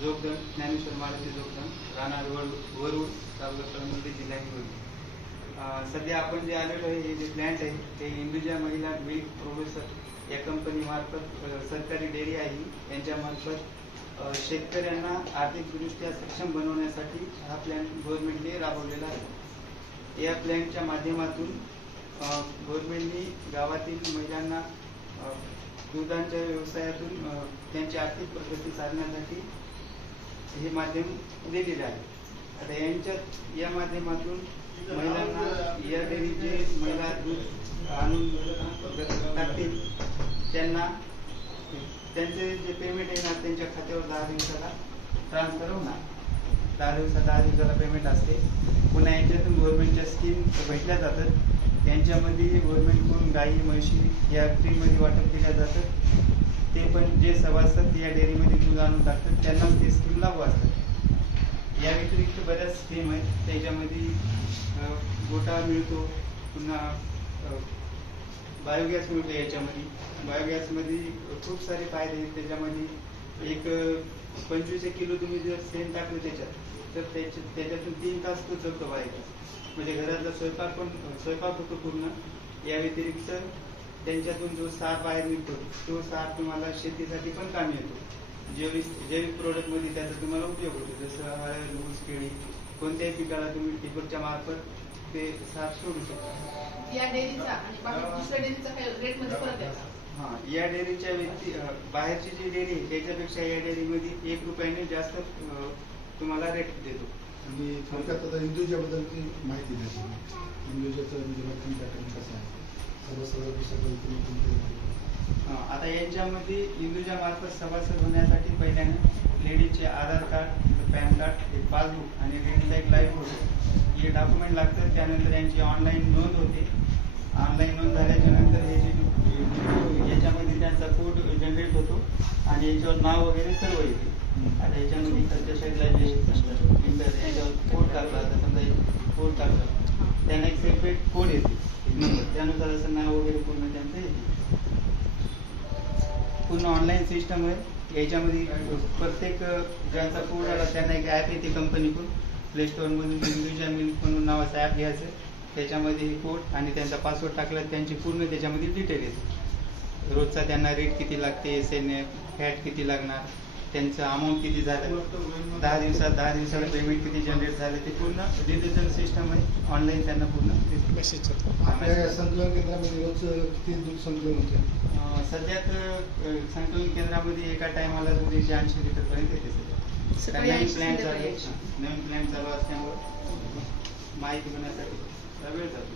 जोगदन ज्ञानेश्वर मारुती जोगदन राहणार वरुड तालुका कळमनुरी जिल्हा हिंगोली। सध्या आपण जे आलेलो आहे हे जे प्लॅन्ट आहे ते हिंदुजा महिला मिल्क प्रोड्युसर या कंपनी मार्फत सरकारी डेअरी आहे यांच्यामार्फत शेतकऱ्यांना आर्थिकदृष्ट्या सक्षम बनवण्यासाठी हा प्लॅन गव्हर्नमेंटने राबवलेला आहे। या प्लॅनच्या माध्यमातून गव्हर्नमेंटने गावातील महिलांना दुधाच्या व्यवसायातून त्यांची आर्थिक प्रगती साधण्यासाठी हे माध्यम दिलेले आहे। आता या माध्यमातून महिलांना या डेअरीचे महिला दूध आणून टाकतील त्यांना त्यांचे जे पेमेंट येणार त्यांच्या खात्यावर 10 दिवसाला ट्रान्सफर होणार। 10 दिवसाला पेमेंट असते। पुन्हा यांच्यातून गव्हर्नमेंटच्या स्कीम भेटल्या जातात। त्यांच्यामध्ये गव्हर्नमेंटकडून गाई म्हशी या फ्रीमध्ये वाटप केल्या जातात। ते पण जे सभासद या डेअरीमध्ये दूध आणून टाकतात त्यांनाच ते स्कीम लागू असतात। या व्यतिरिक्त बऱ्याच स्कीम आहेत त्याच्यामध्ये गोटा मिळतो, पुन्हा बायोगॅस मिळतो। याच्यामध्ये बायोगॅसमध्ये खूप सारे फायदे आहेत। त्याच्यामध्ये एक 25 किलो तुम्ही जर शेण टाकलं त्याच्यात तर त्याच्यातून 3 तास तो जगतो बायोगॅस, म्हणजे घरातला स्वयंपाक होतो पूर्ण। या व्यतिरिक्त त्यांच्यातून जो सार बाहेर निघतो तो सार तुम्हाला शेतीसाठी पण कामी येतो। जैविक प्रोडक्ट मध्ये त्याचा तुम्हाला उपयोग होतो, जसं हळद ऊस केळी कोणत्याही पिकाला तुम्ही टिपरच्या मार्फत ते सार सोडू शकता। या डेअरीचा आणि दुसऱ्या डेअरीचा काही रेट मध्ये फरक आहे? या डेअरीच्या बाहेरची जी डेअरी आहे त्याच्यापेक्षा या डेअरीमध्ये 1 रुपयाने जास्त तुम्हाला रेट देतो। आणि थोडक्यात आता हिंदुजाबद्दलची माहिती द्यायची। हिंदुजाचं म्हणजे कसं आहे आता यांच्यामध्ये हिंदुजा मार्फत सभासद होण्यासाठी पहिल्याने लेडीजचे आधार कार्ड, पॅन कार्ड, एक पासबुक आणि लेडीजला एक लाईव्ह फोटो हे डॉक्युमेंट लागतात। त्यानंतर यांची ऑनलाईन नोंद होते। ऑनलाईन नोंद झाल्याच्या नंतर हे जे याच्यामध्ये त्यांचा कोड जनरेट होतो आणि याच्यावर नाव वगैरे सर्व येते। आता याच्यामध्ये याच्यावर कोड टाकला, आता समजा कोड टाकला त्यांना एक सेपरेट कोड येते नंबर, त्यानुसार असं नाव वगैरे पूर्ण त्यांचं येते। पूर्ण ऑनलाईन सिस्टम आहे। याच्यामध्ये प्रत्येक ज्यांचा कोड आला त्यांना एक ॲप येते कंपनीकडून, प्ले स्टोअरमधून हिंदुजा मिल्क म्हणून नावाचं ॲप घ्यायचं। त्याच्यामध्ये हे कोड आणि त्यांचा पासवर्ड टाकला त्यांची पूर्ण त्याच्यामध्ये डिटेल येते। रोजचा त्यांना रेट किती लागते, SNF फॅट किती लागणार, त्यांचं अमाऊंट किती झालं, 10 दिवसाला पेमेंट किती जनरेट झाले, ते पूर्ण डिजिटल सिस्टम आहे। ऑनलाईन त्यांना पूर्ण मेसेज संकलन केंद्रामध्ये रोज किती दूध संकलन होते? सध्या तर संकलन केंद्रामध्ये एका टायमाला दूध 80 लिटर पर्यंत येते। नवीन प्लॅन चालू असल्यामुळे माहिती घेण्यासाठी वेळ जातो।